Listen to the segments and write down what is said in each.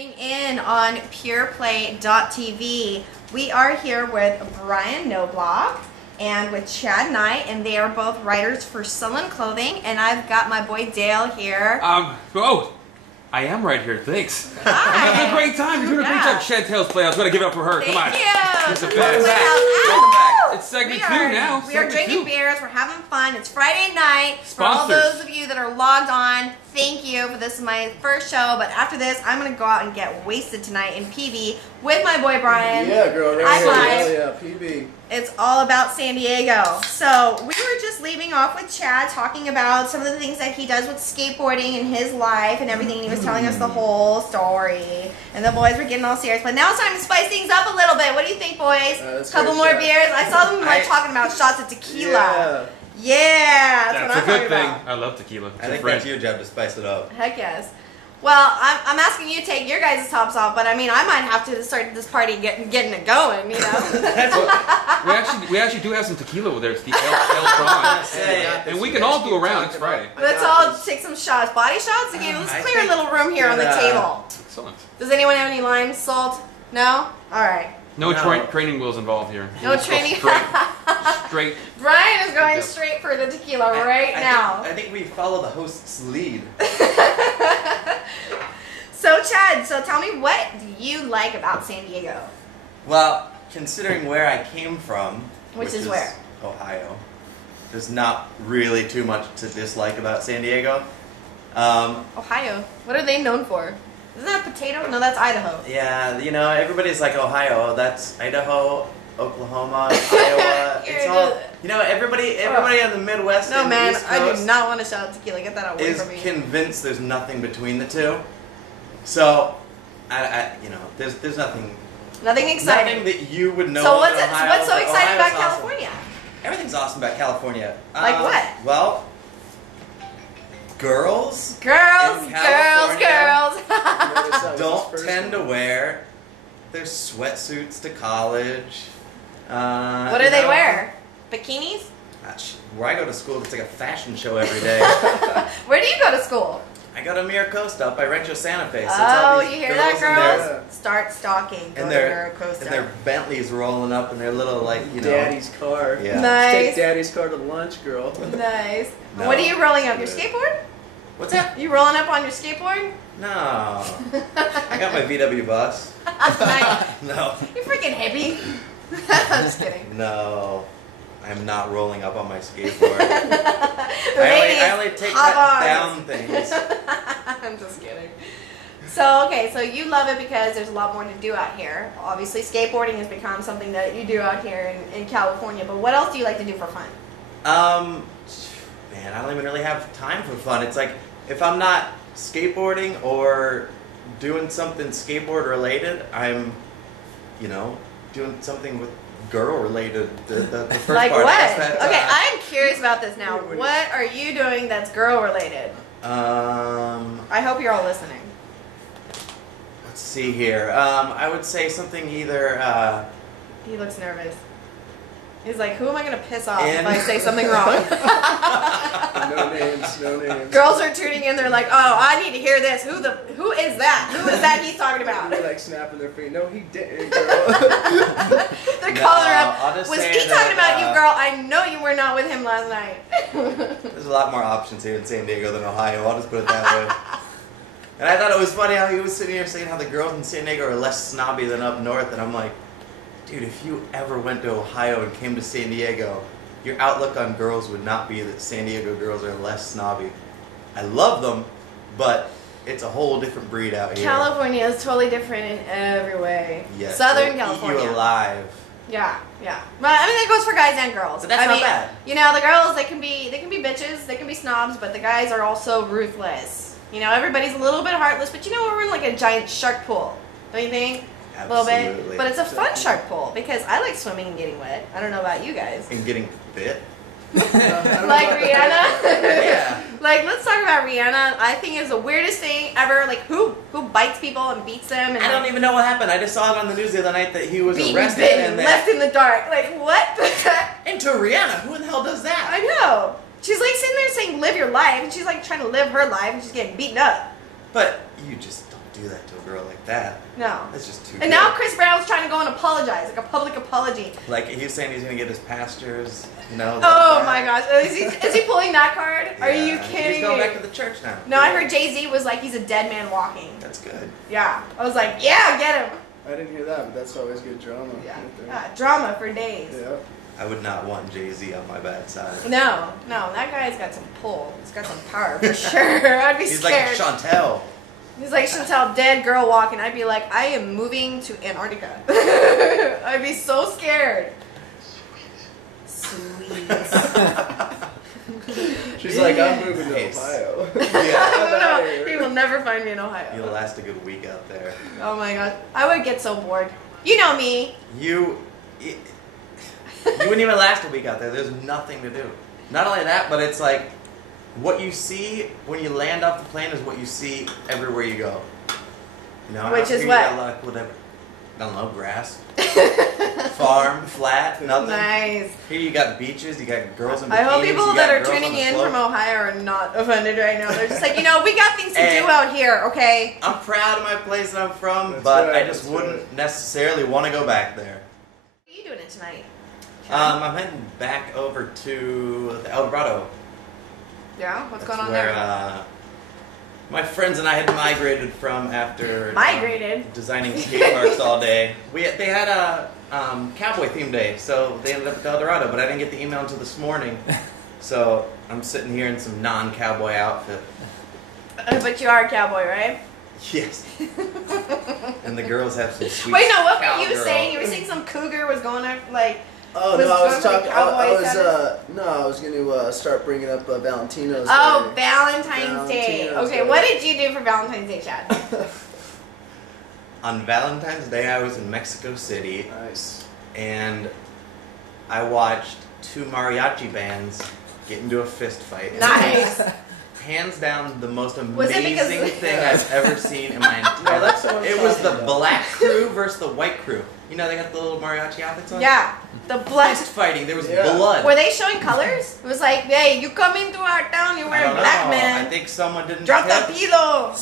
Tuning in on pureplay.tv. We are here with Brian Knoblock and with Chad Knight, and they are both writers for Sullen Clothing. And I've got my boy Dale here. Oh, I am right here. Thanks. Hi. I'm having a great time. You're doing a great job. Chauntels Playhouse. Gotta give it up for her. Thank Come on. you. She's the Welcome best. back. Welcome back. It's segment 2 now. We are drinking beers. We're having fun. It's Friday night. For all Sponsors. those of you that are logged on, thank you for this is my first show. But after this, I'm going to go out and get wasted tonight in PB with my boy Brian. Yeah, girl. Right High here. five. Yeah, PB. It's all about San Diego. So we were just leaving off with Chad talking about some of the things that he does with skateboarding in his life and everything. He was telling us the whole story. And the boys were getting all serious. But now it's time to spice things up a little bit. What do you think, boys? Couple more beers? I saw them like talking about shots of tequila. Yeah, that's what I'm talking about. I love tequila. I think that's your job to spice it up. Heck yes. Well, I'm asking you to take your guys' tops off, but I mean, I might have to start this party getting it going, you know? we actually do have some tequila over there. It's the El Tron. And we can all do a round. It's Friday. Let's all take some shots. Body shots? Again, let's clear a little room here on the table. Excellent. Does anyone have any lime, salt? No? All right. No training wheels involved here. No training. Straight. Brian is going straight for the tequila now. I think we follow the host's lead. So Chad, tell me, what do you like about San Diego? Well, considering where I came from, which is where? Ohio. There's not really too much to dislike about San Diego. Ohio. What are they known for? Isn't that potato? No, that's Idaho. Yeah, you know, everybody's like Ohio. That's Idaho, Oklahoma, Iowa. It's all, you know, everybody on the Midwest and the East Coast I do not want to shout tequila. Get that away from me. Is convinced there's nothing between the two. So, you know, there's nothing. Nothing exciting. Nothing that you would know. So what's so exciting about awesome. California? Everything's awesome about California. Like what? Well, girls don't tend to wear their sweatsuits to college. What do they wear? Bikinis? Where I go to school, it's like a fashion show every day. Where do you go to school? I go to Miracosta up by Rancho Santa Fe. So oh, you hear that, girls? Their, start stalking. Go and to Miracosta. And their Bentleys rolling up in their little, like, you know. Daddy's car. Yeah. Nice. Take Daddy's car to lunch, girl. Nice. No. What are you rolling up? Your skateboard? What's that? You rolling up on your skateboard? No. I got my VW bus. No. You freaking hippie. I'm just kidding. No. I'm not rolling up on my skateboard. I only take down things. I'm just kidding. So, okay, so you love it because there's a lot more to do out here. Obviously, skateboarding has become something that you do out here in California, but what else do you like to do for fun? Man, I don't even really have time for fun. It's like, if I'm not skateboarding or doing something skateboard related, I'm, you know, doing something with girl related. The first like part. What? Okay, I'm curious about this now. What are you doing that's girl related? I hope you're all listening. Let's see here. I would say something either. He looks nervous. He's like, who am I going to piss off if I say something wrong? No names. Girls are tuning in. They're like, oh, I need to hear this. Who is that? Who is that he's talking about? They're like snapping their feet. No, he didn't, girl. They're calling her up. Was he talking about you, girl? I know you were not with him last night. There's a lot more options here in San Diego than Ohio. I'll just put it that way. And I thought it was funny how he was sitting here saying how the girls in San Diego are less snobby than up north. And I'm like, dude, if you ever went to Ohio and came to San Diego, your outlook on girls would not be that San Diego girls are less snobby. I love them, but it's a whole different breed out here. California is totally different in every way. Yes, Southern California. Eat you alive. Yeah. Well, I mean, that goes for guys and girls. But that's not bad. You know, the girls, they can be bitches, they can be snobs, but the guys are also ruthless. You know, everybody's a little bit heartless, but you know, we're in like a giant shark pool, don't you think? Absolutely. A little bit, but it's a fun shark pool because I like swimming and getting wet. I don't know about you guys. And getting fit. Like Rihanna. Yeah. Like, let's talk about Rihanna. I think it's the weirdest thing ever. Like, who bites people and beats them? And I don't even know what happened. I just saw it on the news the other night that he was arrested and left in the dark. Like, what? And to Rihanna, who in the hell does that? I know. She's like sitting there saying, "Live your life," and she's like trying to live her life, and she's getting beaten up. But you just don't do do that to a girl like that. No. That's just too. And good. now Chris Brown's trying to go and apologize, like a public apology. Like he's saying he's gonna get his pastors. You know. Oh my gosh, is he pulling that card? Yeah. Are you kidding He's going me? back to the church now. No, I heard Jay-Z was like he's a dead man walking. That's good. Yeah, I was like, yeah, get him. I didn't hear that, but that's always good drama. Yeah, right there. drama for days. Yeah. I would not want Jay-Z on my bad side. No, that guy's got some pull. He's got some power for sure. I'd be He's scared. like Chauntel. He's like Chauntel, dead girl walking. I'd be like, I am moving to Antarctica. I'd be so scared. Sweet. She's like, I'm moving to Nice. Ohio. No, he will never find me in Ohio. You'll last a good week out there. Oh my god, I would get so bored. You know me. You wouldn't even last a week out there. There's nothing to do. Not only that, but it's like what you see when you land off the plane is what you see everywhere you go. You know, Which out is here what? You got a lot of whatever. I don't know, grass, farm, flat, nothing. Nice. Here you got beaches, you got girls in bikinis. I hope people you that got are girls on tuning the in slope. from Ohio are not offended right now. They're just like, we got things to Hey. do out here, okay? I'm proud of my place that I'm from, That's but right, I just that's wouldn't right. necessarily want to go back there. What are you doing it tonight? I'm heading back over to the El Dorado. Yeah? What's That's going on where, there? my friends and I had migrated from after Migrated? designing skate parks all day. They had a cowboy theme day, so they ended up at El Dorado, but I didn't get the email until this morning. So I'm sitting here in some non-cowboy outfit. But you are a cowboy, right? Yes. And the girls have some sweet Wait, no, what were you cowgirl. saying? You were saying some cougar was going to, like... Oh Was no, I was going for talking. cowboy I was going to start bringing up Valentino's. Oh, Day. Valentine's Day. Valentino's Okay, Day. what did you do for Valentine's Day, Chad? On Valentine's Day, I was in Mexico City, Nice. and I watched two mariachi bands get into a fist fight. And Nice. Hands down, the most Was it because- amazing thing I've ever seen in my entire No, life. that's what I'm It was the talking about. black crew versus the white crew. You know, they got the little mariachi outfits on? Yeah, the blood. Fist fighting. There was Yeah. blood. Were they showing colors? It was like, hey, you come into our town, you I wear don't black know. man. I think someone didn't Drop tip. the pillow.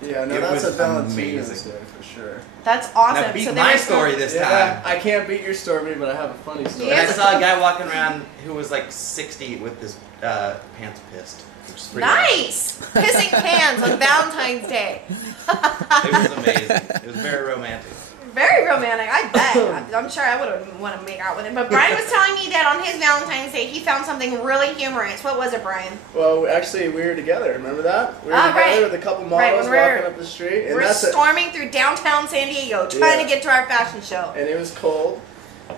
Yeah, no, It that's was a Valentino's amazing. Day for sure. That's awesome. Now beat so my were story this Yeah, time. I can't beat your story, but I have a funny story. And I Yes. saw a guy walking around who was like 60 with his pants pissed. Which is pretty Nice! Pissing pants on Valentine's Day. awesome. It was amazing. It was very romantic. Very romantic, I bet. I'm sure I would want to make out with him. But Brian was telling me that on his Valentine's Day, he found something really humorous. What was it, Brian? Well, actually, we were together. Remember that? We were Oh, together right. with a couple Right, models when we're- walking up the street, and We're that's it. storming through downtown San Diego, trying Yeah. to get to our fashion show. And it was cold,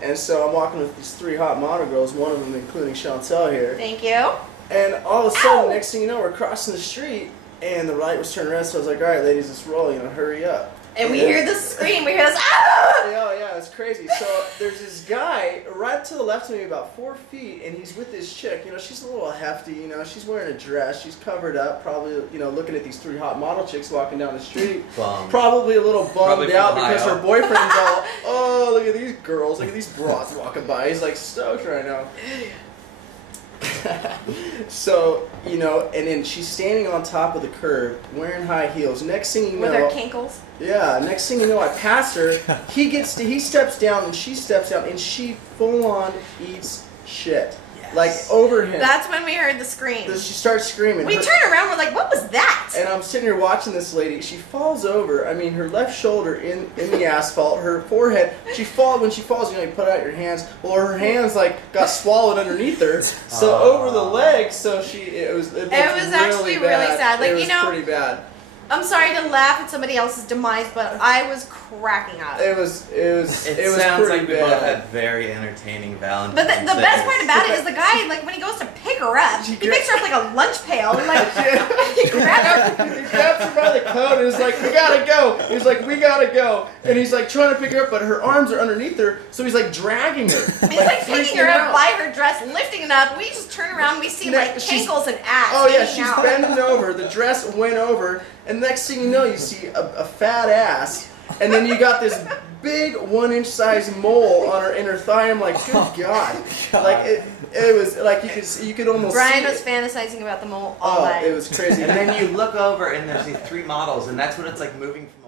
and so I'm walking with these three hot model girls. One of them including Chauntel here. Thank you. And all of a sudden, Ow! next thing you know, we're crossing the street, and the light was turning red. So I was like, "All right, ladies, let's roll. Hurry up." And we hear the scream. We hear this, ah! Yeah, it's crazy. So there's this guy right to the left of me, about 4 feet, and he's with this chick. She's a little hefty. She's wearing a dress. She's covered up, probably. Looking at these three hot model chicks walking down the street. Bum. Probably a little Probably bummed out from because her Ohio. boyfriend's all, "Oh, look at these girls, look at these broads walking by." He's like stoked right now. So, and then she's standing on top of the curb, wearing high heels. Next thing you With know, her kinkles. yeah, next thing you know, I pass her. He steps down, and she steps down, and she full on eats shit, Yes. like over him. That's when we heard the scream. She starts screaming. We Her- turn around, we're like, what was that? And I'm sitting here watching this lady. She falls over. I mean, her left shoulder in the asphalt. Her forehead. When she falls, you put out your hands. Well, her hands got swallowed underneath her. So over the legs. So it was actually really sad. Like, it was pretty bad. I'm sorry to laugh at somebody else's demise, but I was cracking up. It was It was sounds pretty like we bad. both had very entertaining Valentine's But the best Days. part about it is the guy, like, when he goes to pick her up, he picks her up like a lunch pail, and, like, he grabs her. He grabs her by the coat and is like, "We gotta go." He's like, "We gotta go," and he's like trying to pick her up, but her arms are underneath her, so he's like dragging her. He's like taking her freaking up out. by her dress, lifting it up. We just turn around, we see like She's- ankles and ass. Oh yeah, hanging she's out. bending over. The dress went over, and next thing you know, you see a fat ass, and then you got this big 1-inch size mole on her inner thigh. I'm like, good God. Like it was like you could almost. Brian see was it. fantasizing about the mole all Oh, night. it was crazy. And then you look over and there's these three models, and that's what it's like moving from